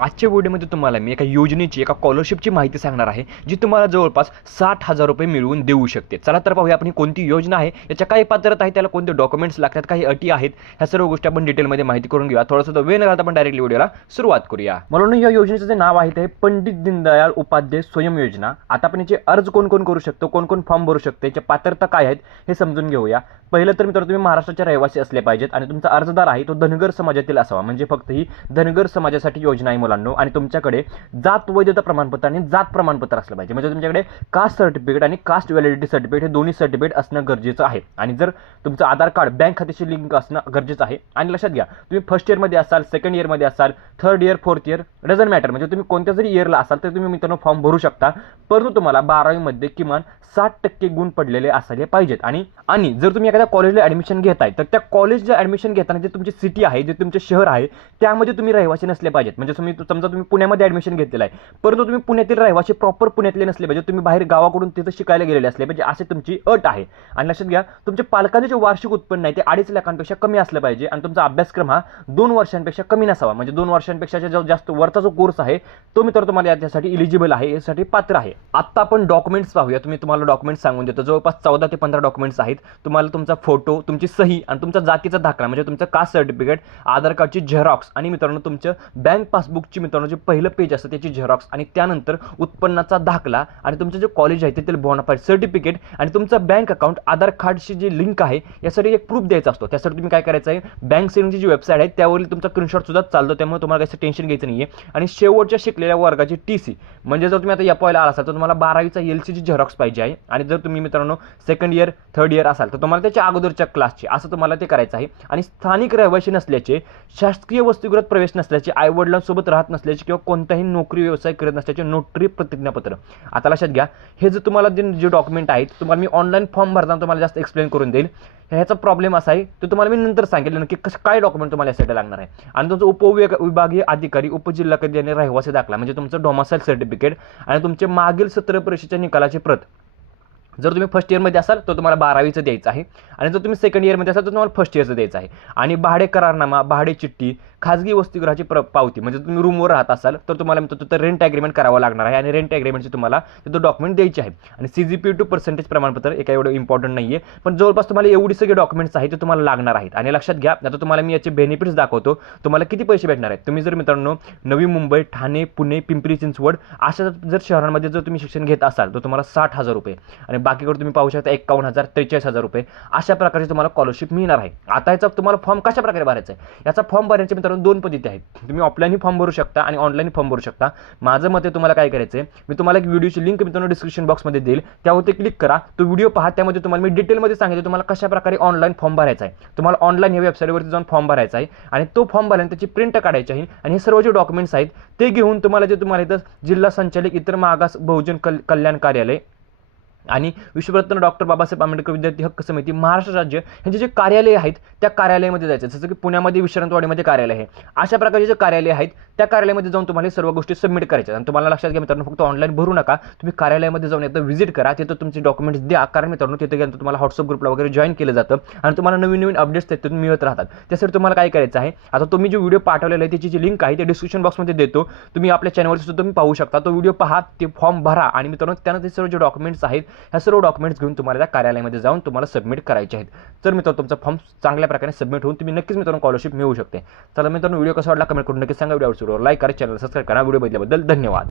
आजच्या व्हिडिओमध्ये तुम्हाला मी एका योजनेची एका स्कॉलरशिपची माहिती सांगणार आहे जी तुम्हाला जवळपास साठ हजार रुपये मिळवून देऊ शकते. चला तर पाहूया आपण ही कोणती योजना आहे याच्या काही पात्रता आहे त्याला कोणते डॉक्युमेंट्स लागतात काही अटी आहेत ह्या सर्व गोष्टी आपण डिटेलमध्ये माहिती करून घेऊया. थोडंसं वेळ न घालता आपण डायरेक्टली व्हिडिओला सुरुवात करूया. म्हणून या योजनेचं जे नाव आहे ते पंडित दीनदयाळ उपाध्याय स्वयं योजना. आता आपण याचे अर्ज कोण कोण करू शकतो कोण कोण फॉर्म भरू शकतो याच्या पात्रता काय आहेत हे समजून घेऊया. पहिलं तर मित्रांनो तुम्ही महाराष्ट्राचे रहिवासी असले पाहिजेत आणि तुमचा अर्जदार आहे तो धनगर समाजातील असावा. म्हणजे फक्त ही धनगर समाजासाठी योजना आहे मुलांनो आणि तुमच्याकडे जात वैधता प्रमाणपत्र आणि जात प्रमाणपत्र असलं पाहिजे. म्हणजे तुमच्याकडे कास्ट सर्टिफिकेट आणि कास्ट व्हॅलिडिटी सर्टिफिकेट हे दोन्ही सर्टिफिकेट असणं गरजेचं आहे. आणि जर तुमचं आधार कार्ड बँक खात्याशी लिंक असणं गरजेचं आहे. आणि लक्षात घ्या तुम्ही फर्स्ट इयरमध्ये असाल सेकंड इयरमध्ये असाल third year fourth year doesn't matter म्हणजे तुम्ही कोणत्या जरी इयरला असाल तर तुम्ही मित्रांनो फॉर्म भरू शकता. परंतु तुम्हाला बारावीमध्ये किमान साठ टक्के गुण पडलेले असायला पाहिजेत. आणि आणि जर तुम्ही एखाद्या कॉलेजला ॲडमिशन घेताय तर त्या कॉलेजला ॲडमिशन घेताना जे तुमची सिटी आहे जे तुमचे शहर आहे त्यामध्ये तुम्ही रहिवासी नसले पाहिजेत. म्हणजे तुम्ही समजा तुम्ही पुण्यामध्ये ॲडमिशन घेतलेलं आहे परंतु तुम्ही पुण्यातील रहिवासी प्रॉपर पुण्यातले नसले पाहिजे तुम्ही बाहेर गावाकडून तिथं शिकायला गेलेले असले पाहिजे असे तुमची अट आहे. आणि लक्षात घ्या तुमच्या पालकांचे जे वार्षिक उत्पन्न आहे ते अडीच लाखांपेक्षा कमी असलं पाहिजे आणि तुमचा अभ्यासक्रम हा दोन वर्षांपेक्षा कमी नसावा. म्हणजे दोन वर्षांपेक्षा जो जास्त वरचा जो कोर्स आहे तो मित्र तुम्हाला याच्यासाठी इलिजिबल आहे यासाठी पात्र आहे. आत्ता आपण डॉक्युमेंट्स पाहूया. तुम्ही तुम्हाला डॉक्युमेंट्स सांगून देतो. जवळपास चौदा ते पंधरा डॉक्युमेंट्स आहेत. तुम्हाला तुमचा फोटो तुमची सही आणि तुमचा जातीचा दाखला म्हणजे तुमचं कास्ट सर्टिफिकेट आधार कार्डची झेरॉक्स आणि मित्रांनो तुमचं बँक पासबुकची मित्रांनो जे पहिलं पेज असतं त्याची झेरॉक्स आणि त्यानंतर उत्पन्नाचा दाखला आणि तुमचं जे कॉलेज आहे तेथील बोनाफाईड सर्टिफिकेट आणि तुमचं बँक अकाउंट आधार कार्डशी जी लिंक आहे यासाठी एक प्रूफ द्यायचा असतो. त्यासाठी तुम्ही काय करायचं आहे? बँक सेविंगची जी वेबसाईट आहे त्यावरील तुमचा स्क्रीनशॉटसुद्धा चालतो त्यामुळे तुम्हाला काही टेन्शन घ्यायचं नाही आहे आणि शेवटच्या शिकलेल्या वर्गाची टी सी म्हणजे जर तुम्ही आता एपॉयला आला असाल तर तुम्हाला बारावीचा एल सीची झेरॉक्स पाहिजे आहे. आणि जर तुम्ही मित्रांनो सेकंड इयर थर्ड इयर असाल तर तुम्हाला त्याच्या अगोदरच्या क्लासचे असं तुम्हाला ते करायचं आहे. आणि स्थानिक रहिवासी नसल्याचे शासकीय वसतिगृहात प्रवेश नसल्याचे आईवडिलांसोबत राहत नसल्याचे किंवा कोणताही नोकरी व्यवसाय करत नसल्याचे नोटरी प्रतिज्ञापत्र. आता लक्षात घ्या हे जर तुम्हाला जे जे डॉक्युमेंट आहेत तुम्हाला मी ऑनलाईन फॉर्म भरताना तुम्हाला जास्त एक्सप्लेन करून देईल. ह्याचा प्रॉब्लेम असा आहे तो तुम्हाला मी नंतर सांगेल नक्की कसं काय डॉक्युमेंट तुम्हाला यासाठी लागणार आहे. आणि तुमचं उपविभाग विभागीय अधिकारी उपजिल्हाधिकारी आणि रहिवासी दाखला. म्हणजे तुमचं डोमासाईल सर्टिफिकेट आणि तुमचे मागील सत्र परीक्षेच्या निकालाची प्रत. जर तुम्ही फर्स्ट इयरमध्ये असाल तर तुम्हाला बारावीचं द्यायचं आहे. आणि जर तुम्ही सेकंड इयरमध्ये असाल तर तुम्हाला फर्स्ट इयरचं द्यायचं आहे. आणि भाडे करारनामा भाडे चिठ्ठी खाजगी वसतिगृहाची प्र पावती म्हणजे तुम्ही रूमवर राहत असाल तर तुम्हाला म्हणतो तर रेंट ॲग्रीमेंट करावं लागणार आहे आणि रेंट ॲग्रीमेंटचे तुम्हाला तिथं डॉक्युमेंट द्यायचे आहे. आणि C G P to percentage प्रमाणपत्र एका एवढं इम्पॉर्टंट नाही आहे पण जवळपास तुम्हाला एवढी सगळे डॉक्युमेंट्स आहेत ते तुम्हाला लागणार आहेत. आणि लक्षात घ्या आता तुम्हाला मी याचे बेनिफिट्स दाखवतो. तुम्हाला किती पैसे भेटणार आहेत? तुम्ही जर मित्रांनो नवी मुंबई ठाणे पुणे पिंपरी चिंचवड अशा जर शहरांमध्ये जर तुम्ही शिक्षण घेत असाल तर तुम्हाला साठ हजार रुपये. आणि बाकीकडे तुम्ही पाहू शकता एकावन्न हजार त्रेचाळीस हजार रुपये. अशा प्रकारची तुम्हाला स्कॉलरशिप मिळणार आहे. आता याचा तुम्हाला फॉर्म कशा प्रकारे भरायचा आहे? याचा फॉर्म भरण्याचे मित्रांनो दोन पद्धती आहेत. तुम्ही ऑफलाईनही फॉर्म भरू शकता आणि ऑनलाईन फॉर्म भरू शकता. माझं मते तुम्हाला काय करायचं आहे मी तुम्हाला एक व्हिडिओची लिंक मित्रांनो डिस्क्रिप्शन बॉक्समध्ये देईल. त्यावरती क्लिक करा. तो व्हिडिओ पहा त्यामध्ये तुम्हाला मी डिटेलमध्ये सांगितलं तुम्हाला कशा प्रकारे ऑनलाईन फॉर्म भरायचा आहे. तुम्हाला ऑनलाईन या वेबसाईटवरती जाऊन फॉर्म भरायचा आहे. आणि तो फॉर्म भरल्यानंतर त्याची प्रिंट काढायची आहे. आणि हे सर्व जे डॉक्युमेंट्स आहेत ते घेऊन तुम्हाला जे तुम्हाला इथं जिल्हा संचालक इतर मागास बहुजन कल कल्याण कार्यालय आणि विश्वरत्न डॉक्टर बाबासाहेब आंबेडकर विद्यार्थी हक्क समिती महाराष्ट्र राज्य यांचे जे कार्यालय आहेत त्या कार्यालयामध्ये जायचं. जसं की पुण्यामध्ये विश्रांतवाडीमध्ये कार्यालय आहे. अशा प्रकारचे जे कार्यालय आहेत त्या कार्यालयामध्ये जाऊन तुम्हाला सर्व गोष्टी सबमिट करायच्या आणि तुम्हाला लक्षात घ्या मित्रांनो फक्त ऑनलाईन भरू नका. तुम्ही कार्यालयामध्ये जाऊन एकदा व्हिजिट करा. तिथं तुमचे डॉक्युमेंट्स द्या. कारण मित्रांनो तिथे गेल्यानंतर तुम्हाला व्हॉट्सअप ग्रुपला वगैरे जॉईन केलं जातं. आणि तुम्हाला नवीन नवीन अपडेट्स त्यातून मिळत राहतात. त्यासाठी तुम्हाला काय करायचं आहे? आता तुम्ही जो व्हिडिओ पाठवलेला आहे त्याची जी लिंक आहे ते डिस्क्रिप्शन बॉक्समध्ये देतो. तुम्ही आपल्या चॅनलवर सुद्धा तुम्ही पाहू शकता. तो व्हिडिओ पहा ते फॉर्म भरा. आणि मित्रांनो त्यानंतर ते सर्व जे डॉक्युमेंट्स आहेत ह्या सर्व डॉक्युमेंट्स घेऊन तुम्हाला त्या कार्यालयामध्ये जाऊन तुम्हाला सबमिट करायचे आहेत. तर मित्रांनो तुमचा फॉर्म चांगल्या प्रकारे सबमिट होऊन तुम्ही नक्कीच मित्रांनो स्कॉलरशिप मिळू शकते. चला मित्रांनो व्हिडिओ कसा वाटला कमेंट करून नक्कीच सांगा. व्हिडिओ लाईक करा चॅनल सबस्क्राईब करा. व्हिडिओ बघितल्याबद्दल धन्यवाद.